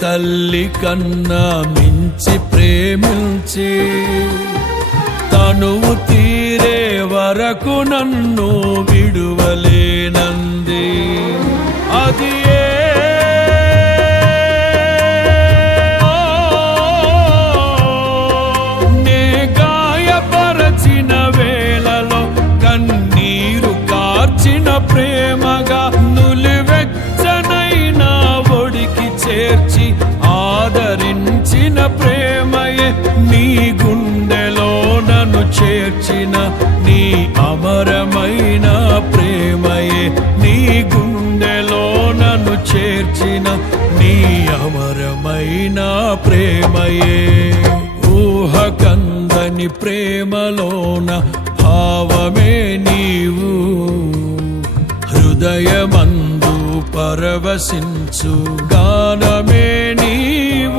తల్లి కన్నా మించి ప్రేమించి తనువు తీరే వరకు నన్ను విడువలేనంది. అది నే గాయపరచిన వేళలో కన్నీరు కార్చిన ప్రేమగా చేర్చి ఆదరించిన ప్రేమయే నీ గుండెలో నన్ను చేర్చిన నీ అమరమైన ప్రేమయే నీ గుండెలో నన్ను చేర్చిన నీ అమరమైన ప్రేమయే. ఊహ కందని ప్రేమలోన భావమే నీవు హృదయమందు పరవశించుగా